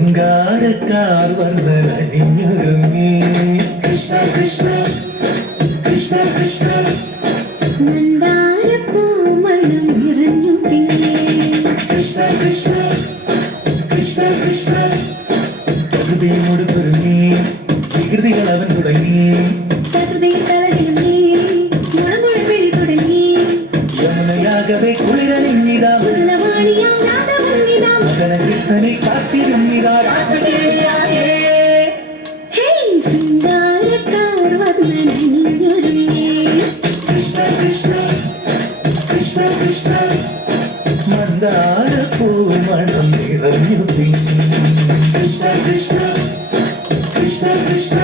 ശൃംഗാരക്കാർ വർണ്ണനണിഞ്ഞൊരുങ്ങി കൃഷ്ണ കൃഷ്ണ കൃഷ്ണ കൃഷ്ണ മന്ദാരപ്പൂമണം നിറഞ്ഞു തിങ്ങി കൃഷ്ണ കൃഷ്ണ കൃഷ്ണ കൃഷ്ണ പ്രകൃതിയോട് പൊരുങ്ങി വികൃതികൾ അവൻ തുടങ്ങി യമുനയാകവേ കുളിരണിഞ്ഞിതാ മകന കൃഷ്ണനെ കാത്തിരുന്നിതാ രാസകേളിയായേ ശൃംഗാരക്കാർ വർണ്ണനണിഞ്ഞൊരുങ്ങി കൃഷ്ണ കൃഷ്ണ കൃഷ്ണ കൃഷ്ണ മന്ദാരപ്പൂമണം നിറഞ്ഞു തിങ്ങി കൃഷ്ണ കൃഷ്ണ കൃഷ്ണ കൃഷ്ണ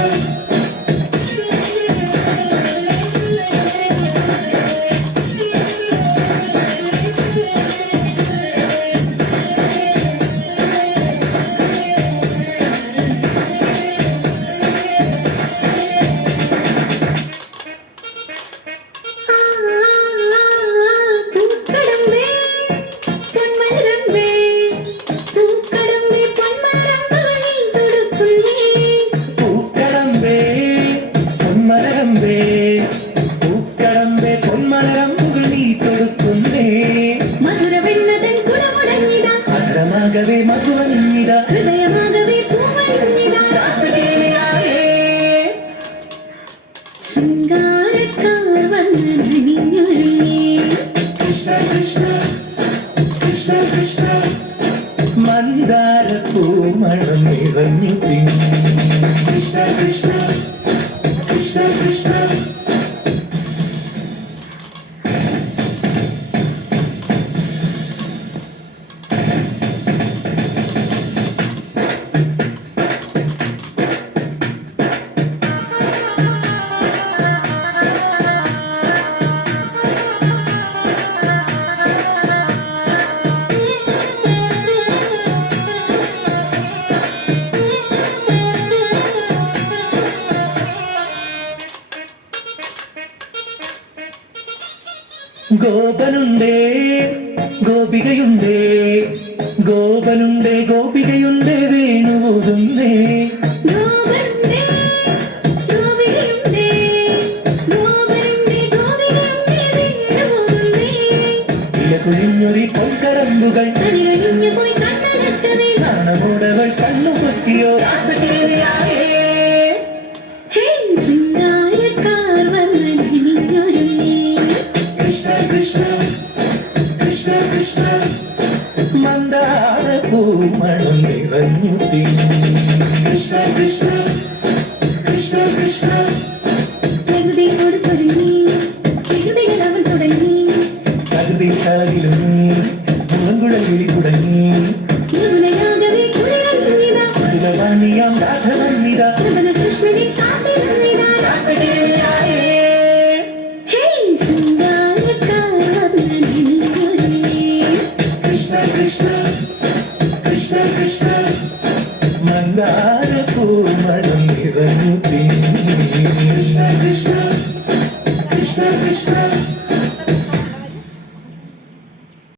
മധുരമാകവേ മധുവനിഞ്ഞിത ഹൃദയമാകവേ പൂവണിഞ്ഞിത രാസകേളിയായേ ശൃംഗാരക്കാർ വർണ്ണനണിഞ്ഞൊരുങ്ങി കൃഷ്ണ കൃഷ്ണ കൃഷ്ണ കൃഷ്ണ മന്ദാരപ്പൂമണം നിറഞ്ഞു തിങ്ങി കൃഷ്ണ കൃഷ്ണ കൃഷ്ണ കൃഷ്ണ ഗോപനുണ്ടേ ഗോപികയുണ്ടേ ഗോപനുണ്ടേ ഗോപികയുണ്ടേ വേണുപോതുന്നേ ഗോപനുണ്ടേ ഗോപികയുണ്ടേ ഗോപനുണ്ടേ ഗോപികയുണ്ടേ വീണുപോകുന്നേ ഇലകുഴിഞ്ഞൊരി പൊൻകരമ്പുകൾ കണിയൊഴിഞ്ഞു പോയി കണ്ണടക്കവേ നാണമോടവൾ കണ്ണുപൊത്തിയോ രാസകേളിയായേ ശൃംഗാരക്കാർ വർണ്ണനണിഞ്ഞൊരുങ്ങി കൃഷ്ണ കൃഷ്ണ കൃഷ്ണ കൃഷ്ണ മന്ദാരപ്പൂമണം നിറഞ്ഞു തിങ്ങി കൃഷ്ണ കൃഷ്ണ കൃഷ്ണ കൃഷ്ണ പ്രകൃതിയോട് പൊരുങ്ങി വികൃതികൾ അവൻ തുടങ്ങി പ്രകൃതി തളകിലുങ്ങി മുളങ്കുഴൽ വിളി തുടങ്ങി യമുനയാകവേ കുളിരണിഞ്ഞിത മധുരവാണിയാം രാധവന്നിത മകന കൃഷ്ണനെ കാത്തിരുന്നിത രാസകേളിയായേ ശൃംഗാരക്കാർ വർണ്ണനണിഞ്ഞൊരുങ്ങി കൃഷ്ണ കൃഷ്ണ കൃഷ്ണ കൃഷ്ണ മന്ദാരപ്പൂമണം നിറഞ്ഞു തിങ്ങി കൃഷ്ണ കൃഷ്ണ കൃഷ്ണ കൃഷ്ണ